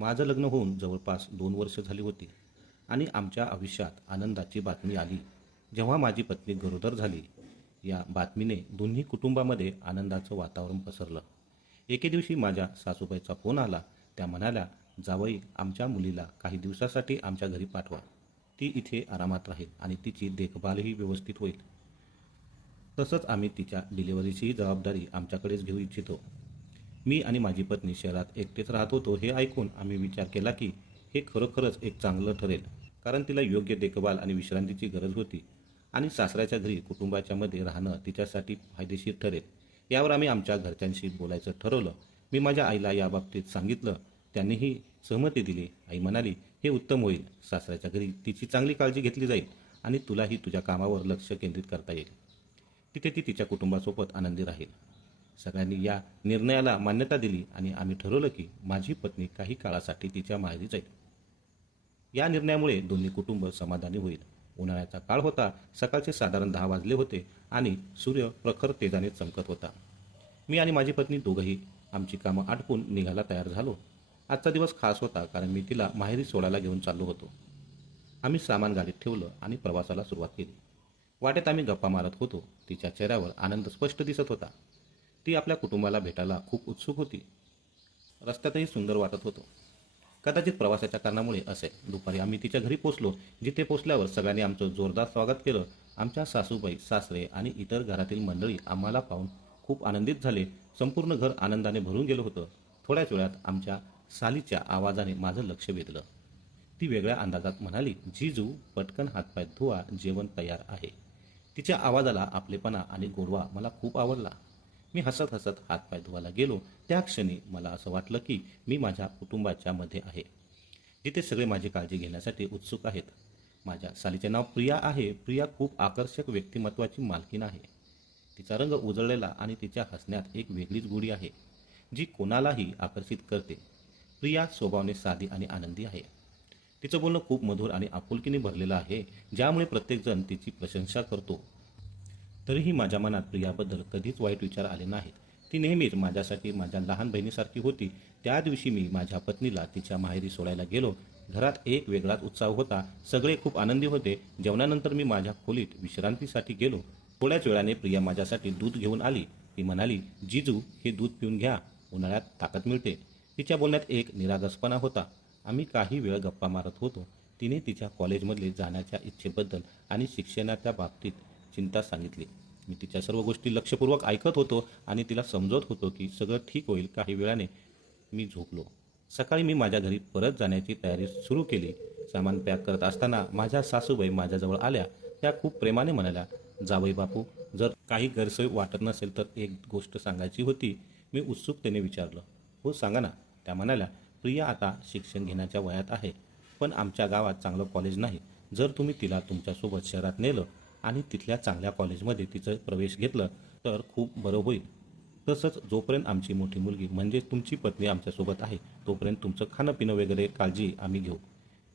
माझं लग्न होऊन जवळपास दोन वर्ष झाली होती आणि आमच्या आयुष्यात आनंदाची बातमी आली. जेव्हा माझी पत्नी गरोदर झाली या बातमीने दोन्ही कुटुंबामध्ये आनंदाचं वातावरण पसरलं. एके दिवशी माझ्या सासूबाईचा फोन आला. त्या म्हणाल्या जावई आमच्या मुलीला काही दिवसासाठी आमच्या घरी पाठवा. ती इथे आरामात राहील आणि तिची देखभालही व्यवस्थित होईल. तसंच आम्ही तिच्या डिलिव्हरीचीही जबाबदारी आमच्याकडेच घेऊ इच्छितो. मी आणि माझी पत्नी शहरात एकटेच राहत होतो हे ऐकून आम्ही विचार केला की हे खरोखरच एक चांगलं ठरेल कारण तिला योग्य देखभाल आणि विश्रांतीची गरज होती आणि सासऱ्याच्या घरी कुटुंबाच्या मध्ये राहणं तिच्यासाठी फायदेशीर ठरेल. यावर आम्ही आमच्या घरच्यांशी बोलायचं ठरवलं. मी माझ्या आईला याबाबतीत सांगितलं. त्यांनीही सहमती दिली. आई म्हणाली हे उत्तम होईल. सासऱ्याच्या घरी तिची चांगली काळजी घेतली जाईल आणि तुलाही तुझ्या कामावर लक्ष केंद्रित करता येईल. तिथे ती तिच्या कुटुंबासोबत आनंदी राहील. सगळ्यांनी या निर्णयाला मान्यता दिली आणि आम्ही ठरवलं की माझी पत्नी काही काळासाठी तिच्या माहेरी जाईल. या निर्णयामुळे दोन्ही कुटुंब समाधानी होईल. उन्हाळ्याचा काळ होता सकाळचे साधारण दहा वाजले होते आणि सूर्य प्रखर तेजाने चमकत होता. मी आणि माझी पत्नी दोघंही आमची कामं आटपून निघायला तयार झालो. आजचा दिवस खास होता कारण मी तिला माहेरी सोडायला घेऊन चाललो होतो. आम्ही सामान गाडीत ठेवलं आणि प्रवासाला सुरुवात केली. वाटेत आम्ही गप्पा मारत होतो. तिच्या चेहऱ्यावर आनंद स्पष्ट दिसत होता. ती आपल्या कुटुंबाला भेटायला खूप उत्सुक होती. रस्त्यातही सुंदर वाटत होतो. कदाचित प्रवासाच्या कारणामुळे असे. दुपारी आम्ही तिच्या घरी पोचलो जिथे पोचल्यावर सगळ्यांनी आमचं जोरदार स्वागत केलं. आमच्या सासूबाई सासरे आणि इतर घरातील मंडळी आम्हाला पाहून खूप आनंदित झाले. संपूर्ण घर आनंदाने भरून गेलं होतं. थोड्याच वेळात आमच्या सालीच्या आवाजाने माझं लक्ष वेधलं. ती वेगळ्या अंदाजात म्हणाली जिजू पटकन हातपाय धुवा जेवण तयार आहे. तिच्या आवाजाला आपलेपणा आणि गोडवा मला खूप आवडला. मी हसत हसत हातपाय धुवायला गेलो. त्या क्षणी मला असं वाटलं की मी माझ्या कुटुंबाच्या मध्ये आहे. जिथे सगळे माझी काळजी घेण्यासाठी उत्सुक आहेत. माझ्या सालीचे नाव प्रिया आहे. प्रिया खूप आकर्षक व्यक्तिमत्वाची मालकीण आहे. तिचा रंग उजळलेला आणि तिच्या हसण्यात एक वेगळीच गोडी आहे जी कोणालाही आकर्षित करते. प्रिया स्वभावाने साधी आणि आनंदी आहे. तिचं बोलणं खूप मधुर आणि आपुलकीने भरलेलं आहे ज्यामुळे प्रत्येकजण तिची प्रशंसा करतो. तरीही माझ्या मनात प्रियाबद्दल कधीच वाईट विचार आले नाहीत. ती नेहमीच माझ्यासाठी माझ्या लहान बहिणीसारखी होती. त्या दिवशी मी माझ्या पत्नीला तिच्या माहेरी सोडायला गेलो. घरात एक वेगळाच उत्साह होता. सगळे खूप आनंदी होते. जेवणानंतर मी माझ्या खोलीत विश्रांतीसाठी गेलो. थोड्याच वेळाने प्रिया माझ्यासाठी दूध घेऊन आली. ती म्हणाली जिजू हे दूध पिऊन घ्या. उन्हाळ्यात ताकद मिळते. तिच्या बोलण्यात एक निरागसपणा होता. आम्ही काही वेळ गप्पा मारत होतो. तिने तिच्या कॉलेजमधले जाण्याच्या इच्छेबद्दल आणि शिक्षणाच्या बाबतीत चिंता सांगितली. मी तिच्या सर्व गोष्टी लक्षपूर्वक ऐकत होतो आणि तिला समजवत होतो की सगळं ठीक होईल. काही वेळाने मी झोपलो. सकाळी मी माझ्या घरी परत जाण्याची तयारी सुरू केली. सामान पॅक करत असताना माझ्या सासूबाई माझ्याजवळ आल्या. त्या खूप प्रेमाने म्हणाल्या जावई बापू जर काही गैरसोय वाटत नसेल तर एक गोष्ट सांगायची होती. मी उत्सुकतेने विचारलं हो सांगा ना. त्या म्हणाल्या प्रिया आता शिक्षण घेण्याच्या वयात आहे पण आमच्या गावात चांगलं कॉलेज नाही. जर तुम्ही तिला तुमच्यासोबत शहरात नेलं आणि तिथल्या चांगल्या कॉलेजमध्ये तिचं प्रवेश घेतलं तर खूप बरं होईल. तसंच जोपर्यंत आमची मोठी मुलगी म्हणजे तुमची पत्नी आमच्यासोबत आहे तोपर्यंत तुमचं खाणं पिणं वगैरे काळजी आम्ही घेऊ.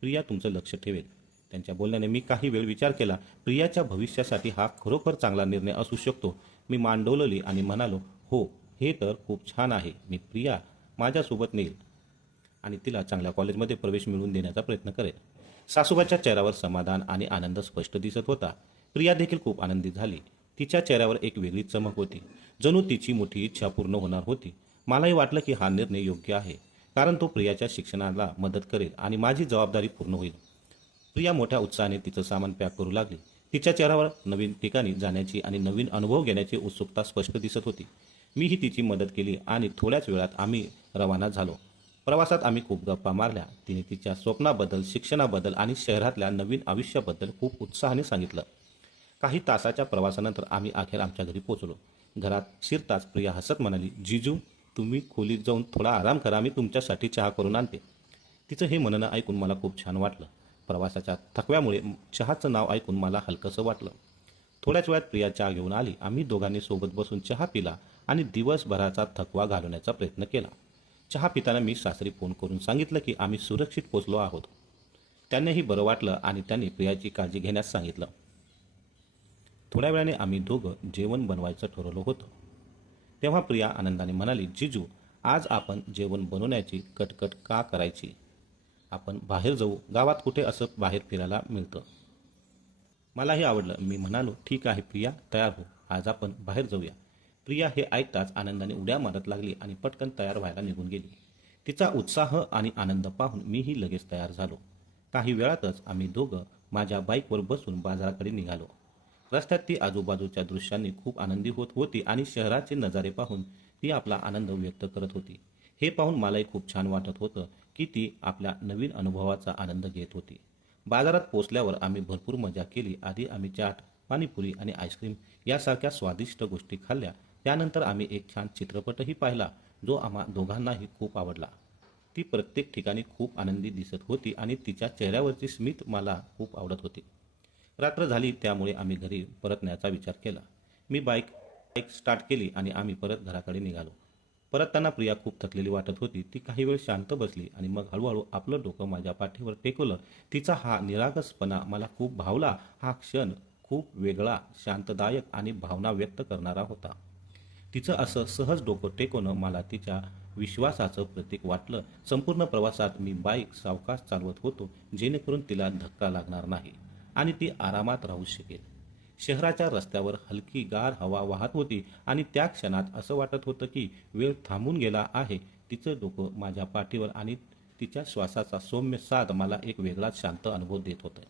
प्रिया तुमचं लक्ष ठेवेल. त्यांच्या बोलण्याने मी काही वेळ विचार केला. प्रियाच्या भविष्यासाठी हा खरोखर चांगला निर्णय असू शकतो. मी मान डोलवली आणि म्हणालो हो हे तर खूप छान आहे. मी प्रिया माझ्यासोबत नेईल. आणि तिला चांगल्या कॉलेजमध्ये प्रवेश मिळवून देण्याचा प्रयत्न करेल. सासूबाच्या चेहऱ्यावर समाधान आणि आनंद स्पष्ट दिसत होता. प्रिया देखील खूप आनंदी झाली. तिच्या चेहऱ्यावर एक वेगळी चमक होती. जणू तिची मोठी इच्छा पूर्ण होणार होती. मलाही वाटलं की हा निर्णय योग्य आहे कारण तो प्रियाच्या शिक्षणाला मदत करेल आणि माझी जबाबदारी पूर्ण होईल. प्रिया मोठ्या उत्साहाने तिचं सामान पॅक करू लागली. तिच्या चेहऱ्यावर नवीन ठिकाणी जाण्याची आणि नवीन अनुभव घेण्याची उत्सुकता स्पष्ट दिसत होती. मीही तिची मदत केली आणि थोड्याच वेळात आम्ही रवाना झालो. प्रवासात आम्ही खूप गप्पा मारल्या. तिने तिच्या स्वप्नाबद्दल शिक्षणाबद्दल आणि शहरातल्या नवीन आयुष्याबद्दल खूप उत्साहाने सांगितलं. काही तासाच्या प्रवासानंतर आम्ही अखेर आमच्या घरी पोचलो घरात शिरताच प्रिया हसत म्हणाली जिजू तुम्ही खोलीत जाऊन थोडा आराम करा मी तुमच्यासाठी चहा करून आणते. तिचं हे म्हणणं ऐकून मला खूप छान वाटलं. प्रवासाच्या थकव्यामुळे चहाचं नाव ऐकून मला हलकंसं वाटलं. थोड्याच वेळात प्रिया चहा घेऊन आली. आम्ही दोघांनी सोबत बसून चहा पिला आणि दिवसभराचा थकवा घालवण्याचा प्रयत्न केला. चहा पिताना मी सासरी फोन करून सांगितलं की आम्ही सुरक्षित पोचलो आहोत. त्यांनाही बरं वाटलं आणि त्यांनी प्रियाची काळजी घेण्यास सांगितलं. थोड्या वेळाने आम्ही दोघं जेवण बनवायचं ठरवलं होतं. तेव्हा प्रिया आनंदाने म्हणाली जिजू आज आपण जेवण बनवण्याची कटकट का करायची? आपण बाहेर जाऊ. गावात कुठे असं बाहेर फिरायला मिळतं? मलाही आवडलं. मी म्हणालो ठीक आहे प्रिया तयार हो. आज आपण बाहेर जाऊया. प्रिया हे ऐकताच आनंदाने उड्या मारत लागली आणि पटकन तयार व्हायला निघून गेली. तिचा उत्साह आणि आनंद पाहून मीही लगेच तयार झालो. काही वेळातच आम्ही दोघं माझ्या बाईकवर बसून बाजाराकडे निघालो. रस्त्यात ती आजूबाजूच्या दृश्यांनी खूप आनंदी होत होती आणि शहराचे नजारे पाहून ती आपला आनंद व्यक्त करत होती. हे पाहून मलाही खूप छान वाटत होतं की ती आपल्या नवीन अनुभवाचा आनंद घेत होती. बाजारात पोचल्यावर आम्ही भरपूर मजा केली. आधी आम्ही चाट पाणीपुरी आणि आईस्क्रीम यासारख्या स्वादिष्ट गोष्टी खाल्ल्या. त्यानंतर आम्ही एक छान चित्रपटही पाहिला जो आम्हा दोघांनाही खूप आवडला. ती प्रत्येक ठिकाणी खूप आनंदी दिसत होती आणि तिच्या चेहऱ्यावरची स्मित मला खूप आवडत होती. रात्र झाली त्यामुळे आम्ही घरी परतण्याचा विचार केला. मी बाईक बाईक स्टार्ट केली आणि आम्ही परत घराकडे निघालो. परतताना प्रिया खूप थकलेली वाटत होती. ती काही वेळ शांत बसली आणि मग हळूहळू आपलं डोकं माझ्या पाठीवर टेकवलं. तिचा हा निरागसपणा मला खूप भावला. हा क्षण खूप वेगळा शांतदायक आणि भावना व्यक्त करणारा होता. तिचं असं सहज डोकं टेकवणं मला तिच्या विश्वासाचं प्रतीक वाटलं. संपूर्ण प्रवासात मी बाईक सावकाश चालवत होतो जेणेकरून तिला धक्का लागणार नाही. आणि ती आरामात राहू शकेल. शहराच्या रस्त्यावर हलकी गार हवा वाहत होती आणि त्या क्षणात असं वाटत होतं की वेळ थांबून गेला आहे. तिचं डोकं माझ्या पाठीवर आणि तिच्या श्वासाचा सौम्य साथ मला एक वेगळाच शांत अनुभव देत होतं.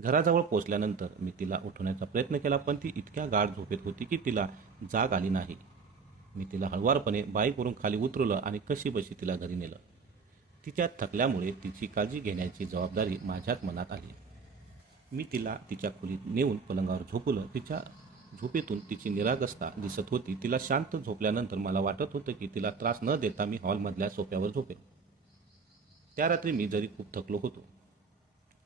घराजवळ पोचल्यानंतर मी तिला उठवण्याचा प्रयत्न केला पण ती इतक्या गाढ झोपेत होती की तिला जाग आली नाही. मी तिला हळवारपणे बाईकवरून खाली उतरवलं आणि कशी बशी तिला घरी नेलं. तिच्या थकल्यामुळे तिची काळजी घेण्याची जबाबदारी माझ्याच मनात आली. मी तिला तिच्या खोलीत नेऊन पलंगावर झोपवलं. तिच्या झोपेतून तिची निरागसता दिसत होती. तिला शांत झोपल्यानंतर मला वाटत होतं की तिला त्रास न देता मी हॉलमधल्या सोप्यावर झोपे त्या रात्री मी जरी खूप थकलो होतो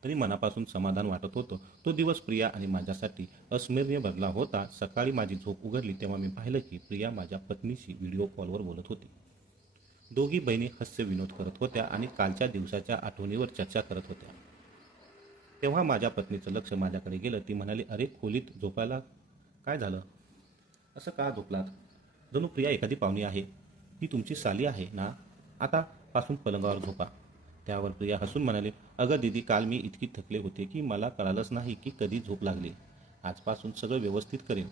तरी मनापासून समाधान वाटत होतं. तो दिवस प्रिया आणि माझ्यासाठी अस्मरणीय भरला होता. सकाळी माझी झोप उघडली तेव्हा मी पाहिलं की प्रिया माझ्या पत्नीशी व्हिडिओ कॉलवर बोलत होती. दोघी बहिणी हास्य विनोद करत होत्या आणि कालच्या दिवसाच्या आठवणीवर चर्चा करत होत्या. तेव्हा माझ्या पत्नीचं लक्ष माझ्याकडे गेलं. ती म्हणाली अरे खोलीत झोपायला काय झालं? असं का झोपलात? जणू प्रिया एखादी पाहुणी आहे. ती तुमची साली आहे ना? आता पासून पलंगावर झोपा. त्यावर प्रिया हसून म्हणाले अगं दिदी काल मी इतकी थकले होते की मला कळालंच नाही की कधी झोप लागली. आजपासून सगळं व्यवस्थित करेन.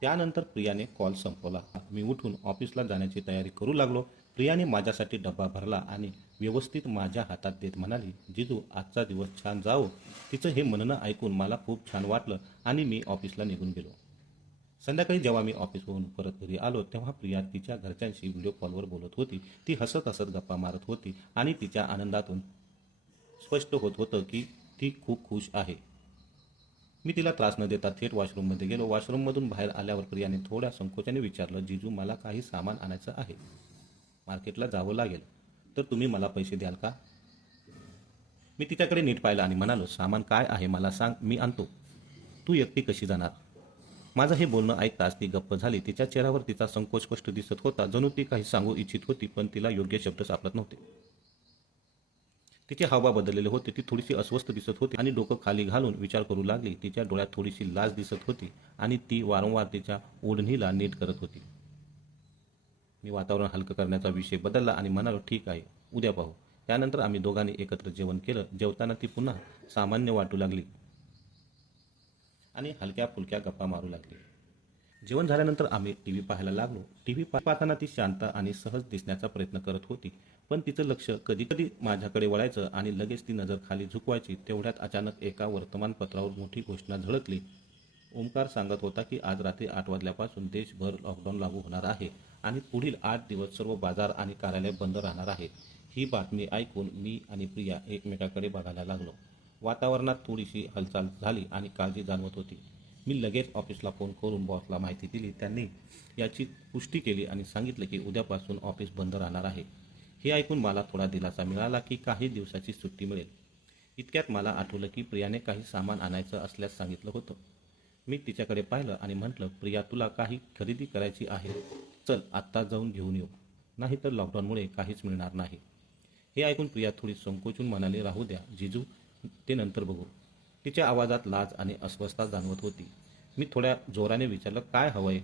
त्यानंतर प्रियाने कॉल संपवला. मी उठून ऑफिसला जाण्याची तयारी करू लागलो. प्रियाने माझ्यासाठी डब्बा भरला आणि व्यवस्थित माझ्या हातात देत म्हणाली जिजू आजचा दिवस छान जावो. तिचं हे म्हणणं ऐकून मला खूप छान वाटलं आणि मी ऑफिसला निघून गेलो. संध्याकाळी जेव्हा मी ऑफिसवरून परत घरी आलो तेव्हा प्रिया तिच्या घरच्यांशी व्हिडिओ कॉलवर बोलत होती. ती हसत हसत गप्पा मारत होती आणि तिच्या आनंदातून स्पष्ट होत होतं की ती खूप खुश आहे. मी तिला त्रास न देता थेट वॉशरूममध्ये गेलो. वॉशरूममधून बाहेर आल्यावर प्रियाने थोड्या संकोचाने विचारलं जिजू मला काही सामान आणायचं आहे. मार्केटला जावं लागेल. तर तुम्ही मला पैसे द्याल का? मी तिच्याकडे नीट पाहिलं आणि म्हणालो सामान काय आहे मला सांग मी आणतो. तू एकटी कशी जाणार? माझं हे बोलणं ऐकताच ती गप्प झाली. तिच्या चेहऱ्यावर तिचा संकोच स्पष्ट दिसत होता. जणू ती काही सांगू इच्छित होती पण तिला योग्य शब्द सापडत नव्हते. तिचे हावभाव बदललेले होते. ती थोडीशी अस्वस्थ दिसत होती आणि डोकं खाली घालून विचार करू लागली. तिच्या डोळ्यात थोडीशी लाज दिसत होती आणि ती वारंवार तिच्या ओढणीला नीट करत होती. मी वातावरण हलकं करण्याचा विषय बदलला आणि म्हणालो ठीक आहे उद्या पाहू. त्यानंतर आम्ही दोघांनी एकत्र जेवण केलं. जेवताना ती पुन्हा सामान्य वाटू लागली आणि हलक्या फुलक्या गप्पा मारू लागली. जेवण झाल्यानंतर आम्ही टी व्ही पाहायला लागलो. टी व्ही पाहताना ती शांत आणि सहज दिसण्याचा प्रयत्न करत होती पण तिचं लक्ष कधी कधी माझ्याकडे वळायचं आणि लगेच ती नजर खाली झुकवायची तेवढ्यात अचानक एका वर्तमानपत्रावर मोठी घोषणा झळकली. ओंकार सांगत होता की आज रात्री आठ वाजल्यापासून देशभर लॉकडाऊन लागू होणार आहे. आणि पुढील आठ दिवस सर्व बाजार आणि कार्यालय बंद राहणार आहेत. ही बातमी ऐकून मी आणि प्रिया एकमेकाकडे बघायला लागलो. वातावरणात थोडीशी हालचाल झाली आणि काळजी जाणवत होती. मी लगेच ऑफिसला फोन करून बॉसला माहिती दिली. त्यांनी याची पुष्टी केली आणि सांगितलं की उद्यापासून ऑफिस बंद राहणार आहे. हे ऐकून मला थोडा दिलासा मिळाला की काही दिवसाची सुट्टी मिळेल. इतक्यात मला आठवलं की प्रियाने काही सामान आणायचं असल्यास सांगितलं होतं. मी तिच्याकडे पाहिलं आणि म्हटलं प्रिया तुला काही खरेदी करायची आहे? चल आत्ता जाऊन घेऊन येऊ. नाही तर लॉकडाऊनमुळे काहीच मिळणार नाही. हे ऐकून प्रिया थोडी संकोचून म्हणाली राहू द्या जिजू ते नंतर बघू. तिच्या आवाजात लाज आणि अस्वस्थता जाणवत होती. मी थोड्या जोराने विचारलं काय हवंय?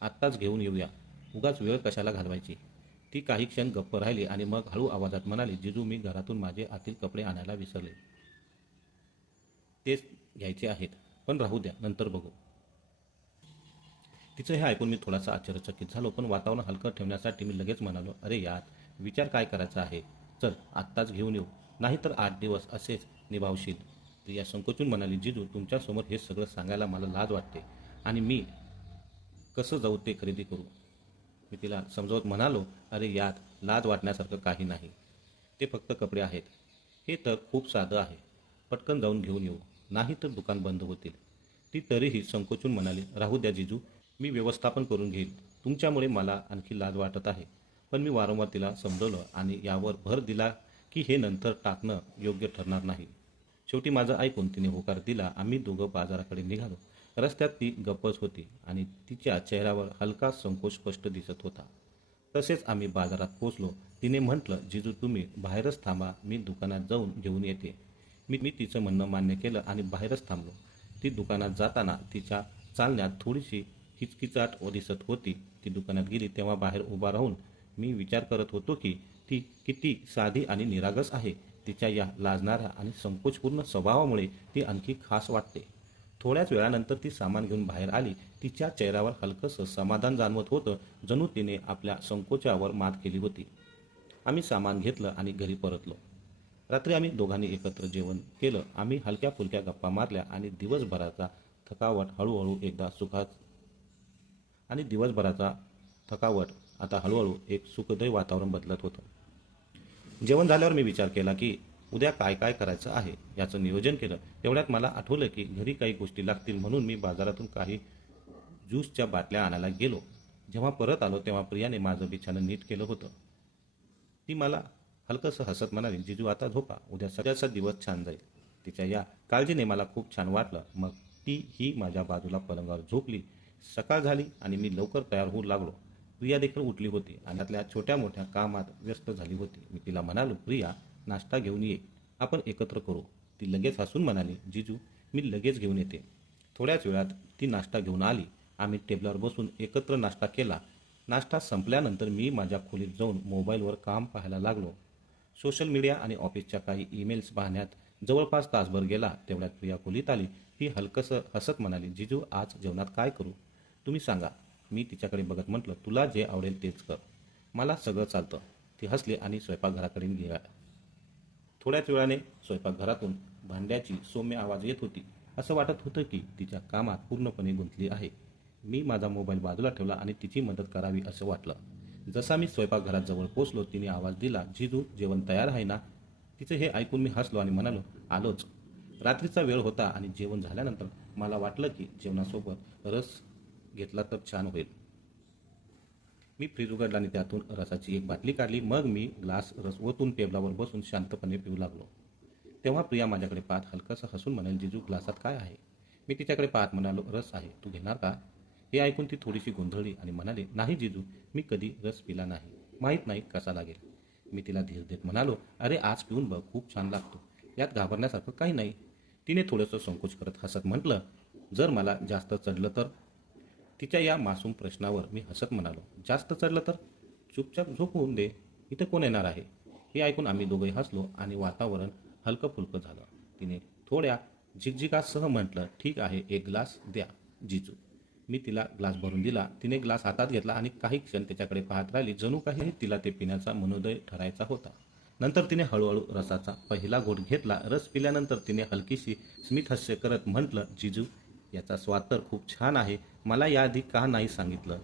आत्ताच घेऊन येऊया. उगाच वेळ कशाला घालवायची? ती काही क्षण गप्प राहिली आणि मग हळू आवाजात म्हणाली जिजू मी घरातून माझे आतील कपडे आणायला विसरले. तेच घ्यायचे आहेत. पण राहू द्या नंतर बघू. तिचं हे ऐकून मी थोडासा आश्चर्यचकित झालो पण वातावरण हलकं ठेवण्यासाठी मी लगेच म्हणालो अरे यार विचार काय करायचा आहे? चल आत्ताच घेऊन येऊ. नाहीतर आठ दिवस असेच निभावशील. प्रिया संकोचून म्हणाली जिजू तुमच्यासमोर हे सगळं सांगायला मला लाज वाटते आणि मी कसं जाऊ ते खरेदी करू? मी तिला समजावत म्हणालो अरे यात लाज वाटण्यासारखं काही नाही. ते फक्त कपडे आहेत. हे तर खूप साधं आहे. पटकन जाऊन घेऊन येऊ. नाही तर दुकान बंद होतील. ती तरीही संकोचून म्हणाली राहू द्या जिजू मी व्यवस्थापन करून घेईन. तुमच्यामुळे मला आणखी लाज वाटत आहे. पण मी वारंवार तिला समजवलं आणि यावर भर दिला की हे नंतर टाकणं योग्य ठरणार नाही. शेवटी माझं ऐकून तिने होकार दिला. आम्ही दोघं बाजाराकडे निघालो. रस्त्यात ती गप्पच होती आणि तिच्या चेहऱ्यावर हलका संकोच स्पष्ट दिसत होता. तसेच आम्ही बाजारात पोचलो तिने म्हटलं जिजू तुम्ही बाहेरच थांबा. मी दुकानात जाऊन घेऊन येते. मी मी तिचं म्हणणं मान्य केलं आणि बाहेरच थांबलो. ती दुकानात जाताना तिच्या चालण्यात थोडीशी हिचकिचाट व दिसत होती. ती दुकानात गेली तेव्हा बाहेर उभा राहून मी विचार करत होतो की ती किती साधी आणि निरागस आहे. तिच्या या लाजणाऱ्या आणि संकोचपूर्ण स्वभावामुळे ती आणखी खास वाटते. थोड्याच वेळानंतर ती सामान घेऊन बाहेर आली. तिच्या चेहऱ्यावर हलकंसं समाधान जाणवत होतं. जणू तिने आपल्या संकोचावर मात केली होती. आम्ही सामान घेतलं आणि घरी परतलो. रात्री आम्ही दोघांनी एकत्र जेवण केलं. आम्ही हलक्या फुलक्या गप्पा मारल्या आणि दिवसभराचा थकावट हळूहळू एकदा सुखात आणि दिवसभराचा थकावट आता हळूहळू एक सुखदय वातावरण बदलत होतं. जेवण झाल्यावर मी विचार केला की उद्या काय काय करायचं आहे? याचं नियोजन केलं. तेवढ्यात मला आठवलं की घरी काही गोष्टी लागतील म्हणून मी बाजारातून काही ज्यूसच्या बाटल्या आणायला गेलो. जेव्हा परत आलो तेव्हा प्रियाने माझं बिछानं नीट केलं होतं. ती मला हलकंसं हसत म्हणाली जिजू आता झोपा. उद्या सगळ्याचा दिवस छान जाईल. तिच्या या काळजीने मला खूप छान वाटलं. मग ती ही माझ्या बाजूला पलंगावर झोपली. सकाळ झाली आणि मी लवकर तयार होऊ लागलो. प्रिया देखील उठली होती आणि त्यातल्या छोट्या मोठ्या कामात व्यस्त झाली होती. मी तिला म्हणालो प्रिया नाश्ता घेऊन ये. आपण एकत्र करू. ती लगेच हसून म्हणाली जिजू मी लगेच घेऊन येते. थोड्याच वेळात ती नाश्ता घेऊन आली. आम्ही टेबलावर बसून एकत्र नाश्ता केला. नाश्ता संपल्यानंतर मी माझ्या खोलीत जाऊन मोबाईलवर काम पाहायला लागलो. सोशल मीडिया आणि ऑफिसच्या काही ईमेल्स पाहण्यात जवळपास तासभर गेला. तेवढ्यात प्रिया खोलीत आली. ती हलकंसं हसत म्हणाली जिजू आज जेवणात काय करू? तुम्ही सांगा. मी तिच्याकडे बघत म्हटलं तुला जे आवडेल तेच कर. मला सगळं चालतं. ती हसली आणि स्वयंपाकघराकडे गेला. थोड्याच वेळाने स्वयंपाकघरातून भांड्याची सौम्य आवाज येत होती. असं वाटत होतं की तिच्या कामात पूर्णपणे गुंतली आहे. मी माझा मोबाईल बाजूला ठेवला आणि तिची मदत करावी असं वाटलं. जसा मी स्वयंपाकघरात जवळ पोचलो तिने आवाज दिला जिजू जेवण तयार आहे ना? तिचं हे ऐकून मी हसलो आणि म्हणालो आलोच. रात्रीचा वेळ होता आणि जेवण झाल्यानंतर मला वाटलं की जेवणासोबत रस घेतला तर छान होईल. मी फ्रीज उघडला आणि त्यातून रसाची एक बाटली काढली. मग मी ग्लास रस ओतून टेबलावर बसून शांतपणे पिऊ लागलो. तेव्हा प्रिया माझ्याकडे पाहत हलकंसं हसून म्हणाल जिजू ग्लासात काय आहे? मी तिच्याकडे पाहत म्हणालो रस आहे. तू घेणार का? हे ऐकून ती थोडीशी गोंधळली आणि म्हणाले नाही जिजू मी कधी रस पिला नाही. माहीत नाही कसा लागेल. मी तिला धीर देत म्हणालो अरे आज पिऊन बघ खूप छान लागतो. यात घाबरण्यासारखं काही नाही. तिने थोडंसं संकोच करत हसत म्हटलं जर मला जास्त चढलं तर तिच्या या मासूम प्रश्नावर मी हसत म्हणालो जास्त चढलं तर? चुपचाप झोप होऊन दे. इथं कोण येणार आहे? हे ऐकून आम्ही दोघे हसलो आणि वातावरण हलकं फुलकं झालं. तिने थोड्या झिकझिकासह म्हटलं ठीक आहे एक ग्लास द्या जिजू. मी तिला ग्लास भरून दिला. तिने ग्लास हातात घेतला आणि काही क्षण त्याच्याकडे पाहत राहिली. जणू काही तिला ते पिण्याचा मनोदय ठरायचा होता. नंतर तिने हळूहळू रसाचा पहिला घोट घेतला. रस पिल्यानंतर तिने हलकीशी स्मितहस्य करत म्हटलं जिजू याचा स्वाद तर खूप छान आहे. मला याआधी का नाही सांगितलं?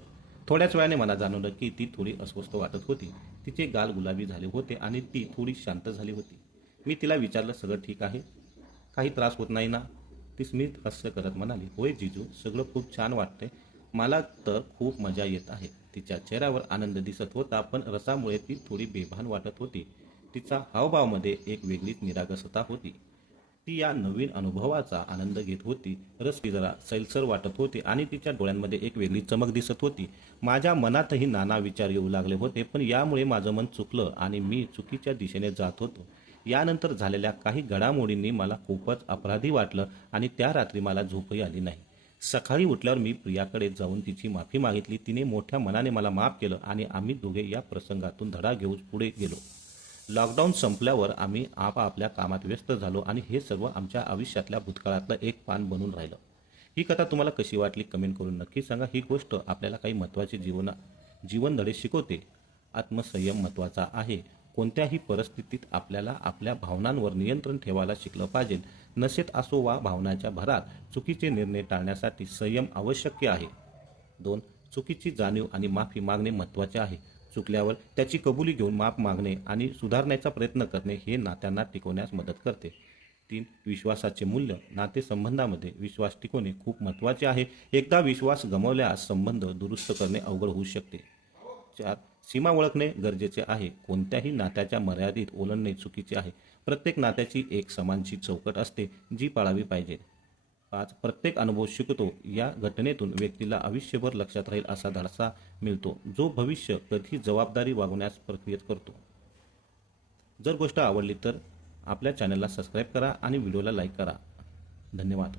थोड्याच वेळाने मला जाणवलं की ती थोडी अस्वस्थ वाटत होती. तिचे गाल गुलाबी झाले होते आणि ती थोडी शांत झाली होती. मी तिला विचारलं सगळं ठीक आहे? काही त्रास होत नाही ना? ती स्मित हास्य करत म्हणाली होय जिजू सगळं खूप छान वाटतंय. मला तर खूप मजा येत आहे. तिच्या चेहऱ्यावर आनंद दिसत होता पण रसामुळे ती थोडी बेभान वाटत होती. तिचा हावभावामध्ये एक वेगळीच निरागसता होती. ती या नवीन अनुभवाचा आनंद घेत होती. रस ती जरा सैलसर वाटत होती आणि तिच्या डोळ्यांमध्ये एक वेगळी चमक दिसत होती. माझ्या मनातही नाना विचार येऊ लागले होते पण यामुळे माझं मन चुकलं आणि मी चुकीच्या दिशेने जात होतो. यानंतर झालेल्या काही घडामोडींनी मला खूपच अपराधी वाटलं आणि त्या रात्री मला झोपही आली नाही. सकाळी उठल्यावर मी प्रियाकडे जाऊन तिची माफी मागितली. तिने मोठ्या मनाने मला माफ केलं आणि आम्ही दोघे या प्रसंगातून धडा घेऊन पुढे गेलो. लॉकडाऊन संपल्यावर आम्ही आपापल्या कामात व्यस्त झालो आणि हे सर्व आमच्या आयुष्यातल्या भूतकाळातलं एक पान बनून राहिलं. ही कथा तुम्हाला कशी वाटली कमेंट करून नक्की सांगा. ही गोष्ट आपल्याला काही महत्त्वाचे जीवन जीवन धडे शिकवते. आत्मसंयम महत्त्वाचा आहे. कोणत्याही परिस्थितीत आपल्याला आपल्या भावनांवर नियंत्रण ठेवायला शिकलं पाहिजे. नशेत असो वा भावनाच्या भरात चुकीचे निर्णय टाळण्यासाठी संयम आवश्यक आहे. दोन चुकीची जाणीव आणि माफी मागणे महत्त्वाचे आहे. चुकल्यावर त्याची कबुली घेऊन माप मागणे आणि सुधारण्याचा प्रयत्न करणे हे नात्यांना टिकवण्यास मदत करते. तीन विश्वासाचे मूल्य. नातेसंबंधामध्ये विश्वास टिकवणे खूप महत्त्वाचे आहे. एकदा विश्वास गमावल्यास संबंध दुरुस्त करणे अवघड होऊ शकते. चार सीमा ओळखणे गरजेचे आहे. कोणत्याही नात्याच्या मर्यादित ओलांडणे चुकीचे आहे. प्रत्येक नात्याची एक समानची चौकट असते जी पाळावी पाहिजे. आज प्रत्येक अनुभव शिकतो. या घटनेतून व्यक्तीला आयुष्यभर लक्षात राहील असा धडसा मिळतो जो भविष्य कधी जबाबदारी वागवण्यास प्रक्रियेत करतो. जर गोष्ट आवडली तर आपल्या चॅनलला सबस्क्राईब करा आणि व्हिडिओला लाईक करा. धन्यवाद.